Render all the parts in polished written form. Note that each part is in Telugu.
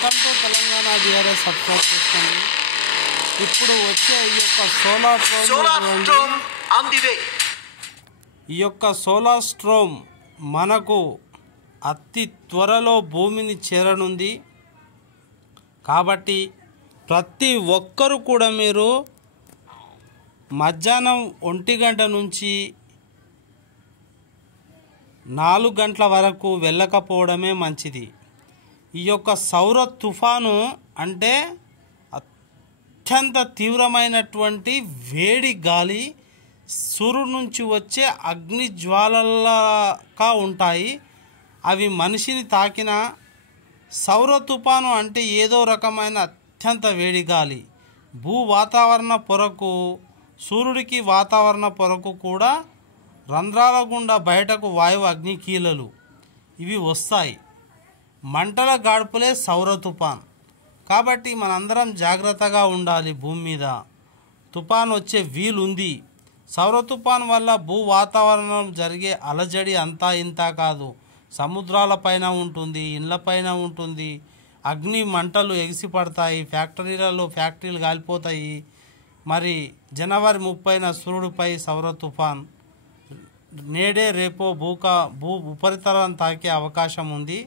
Welcome to Telangana DRS. Subscribe చేసుకోండి. ఇప్పుడు వచ్చే ఈ యొక్క సోలార్ స్ట్రోమ్ ఈ యొక్క సోలార్ స్ట్రోమ్ మనకు అతి త్వరలో భూమిని చేరనుంది. కాబట్టి ప్రతి ఒక్కరు కూడా మీరు మధ్యాహ్నం 1 గంట నుంచి 4 గంటల వరకు వెళ్ళకపోవడమే మంచిది. ఈ యొక్క సౌర తుఫాను అంటే అత్యంత తీవ్రమైనటువంటి వేడి గాలి, సూర్యుడి నుంచి వచ్చే అగ్ని జ్వాలలుగా ఉంటాయి. అవి మనిషిని తాకిన సౌర తుఫాను అంటే ఏదో రకమైన అత్యంత వేడి గాలి భూ వాతావరణ పొరకు, సూర్యుడికి వాతావరణ పొరకు కూడా రంధ్రాల గుండా బయటకు వాయువు అగ్ని కీలలు ఇవి వస్తాయి. మంటల గాడ్పులే సౌర తుఫాన్. కాబట్టి మనందరం జాగ్రత్తగా ఉండాలి. భూమి మీద తుఫాన్ వచ్చే వీలుంది. సౌర తుఫాన్ వల్ల భూ వాతావరణం జరిగే అలజడి అంతా ఇంత కాదు. సముద్రాలపైన ఉంటుంది, ఇళ్ళపైన ఉంటుంది. అగ్ని మంటలు ఎగిసిపడతాయి. ఫ్యాక్టరీలు కాలిపోతాయి. మరి జనవరి 30న సూర్యుడిపై సౌర తుఫాన్, నేడే రేపో భూ ఉపరితలం తాకే అవకాశం ఉంది.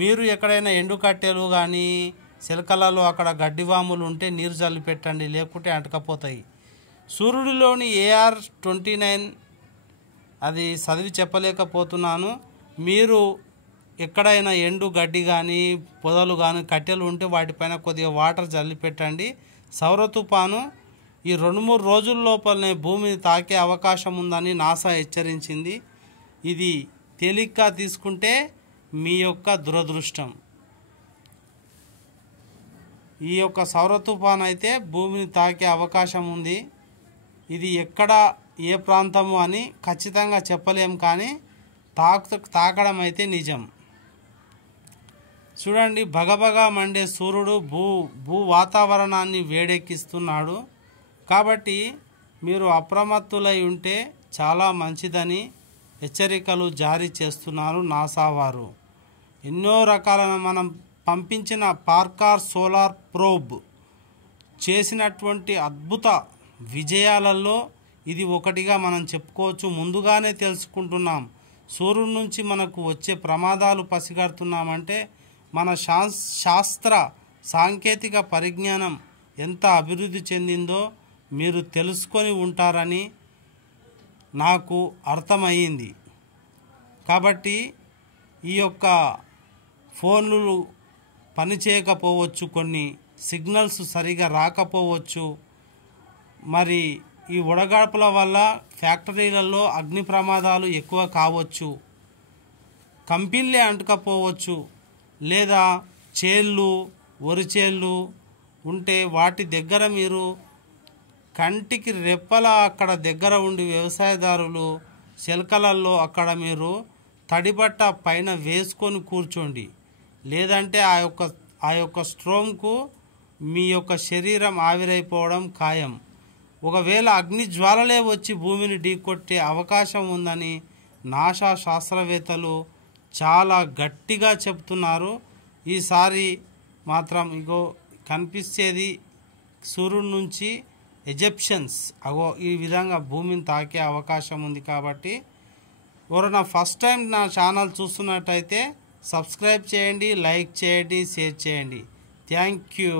మీరు ఎక్కడైనా ఎండు కట్టెలు కానీ చిలకలలో అక్కడ గడ్డివాములు ఉంటే నీరు చల్లి పెట్టండి, లేకుంటే అంటకపోతాయి. సూర్యుడిలోని AR-29 అది చదివి చెప్పలేకపోతున్నాను. మీరు ఎక్కడైనా ఎండు గడ్డి కానీ పొదలు కానీ కట్టెలు ఉంటే వాటిపైన కొద్దిగా వాటర్ చల్లి పెట్టండి. సౌర తుఫాను ఈ 2-3 రోజుల లోపలనే భూమిని తాకే అవకాశం ఉందని నాసా హెచ్చరించింది. ఇది తేలిగ్గా తీసుకుంటే మీ యొక్క దురదృష్టం. ఈ యొక్క సౌర తుఫాన్ అయితే భూమిని తాకే అవకాశం ఉంది. ఇది ఎక్కడ ఏ ప్రాంతము అని ఖచ్చితంగా చెప్పలేం, కానీ తాకడం అయితే నిజం. చూడండి, భగభగా మండే సూర్యుడు భూ వాతావరణాన్ని వేడెక్కిస్తున్నాడు. కాబట్టి మీరు అప్రమత్తులై ఉంటే చాలా మంచిదని హెచ్చరికలు జారీ చేస్తున్నారు నాసా వారు. ఎన్నో రకాలైన మనం పంపించిన పార్కర్ సోలార్ ప్రోబ్ చేసినటువంటి అద్భుత విజయాలలో ఇది ఒకటిగా మనం చెప్పుకోవచ్చు. ముందుగానే తెలుసుకుంటున్నాం. సూర్యుడి నుంచి మనకు వచ్చే ప్రమాదాలు పసిగడుతున్నామంటే మన శాస్త్ర సాంకేతిక పరిజ్ఞానం ఎంత అభివృద్ధి చెందిందో మీరు తెలుసుకొని ఉంటారని నాకు అర్థమయ్యింది. కాబట్టి ఈ యొక్క ఫోన్లు పనిచేయకపోవచ్చు, కొన్ని సిగ్నల్స్ సరిగా రాకపోవచ్చు. మరి ఈ వడగాడ్పుల వల్ల ఫ్యాక్టరీలలో అగ్ని ప్రమాదాలు ఎక్కువ కావచ్చు, కంపిల్లే అంటుకపోవచ్చు, లేదా చేళ్ళు వరిచేళ్ళు ఉంటే వాటి దగ్గర మీరు కంటికి రెప్పల అక్కడ దగ్గర ఉండి వ్యవసాయదారులు చెలకలలో అక్కడ మీరు తడిబట్ట పైన వేసుకొని కూర్చోండి. లేదంటే ఆ యొక్క స్ట్రోమ్కు మీ యొక్క శరీరం ఆవిరైపోవడం ఖాయం. ఒకవేళ అగ్ని జ్వాలలే వచ్చి భూమిని ఢీకొట్టే అవకాశం ఉందని నాసా శాస్త్రవేత్తలు చాలా గట్టిగా చెప్తున్నారు. ఈసారి మాత్రం ఇగో కనిపించేది సూర్యుడి నుంచి ఎజెప్షన్స్ ఈ విధంగా భూమిని తాకే అవకాశం ఉంది. కాబట్టి ఎవరైనా ఫస్ట్ టైం నా ఛానల్ చూస్తున్నట్టయితే సబ్స్క్రైబ్ చేయండి, లైక్ చేయండి, షేర్ చేయండి. Thank you.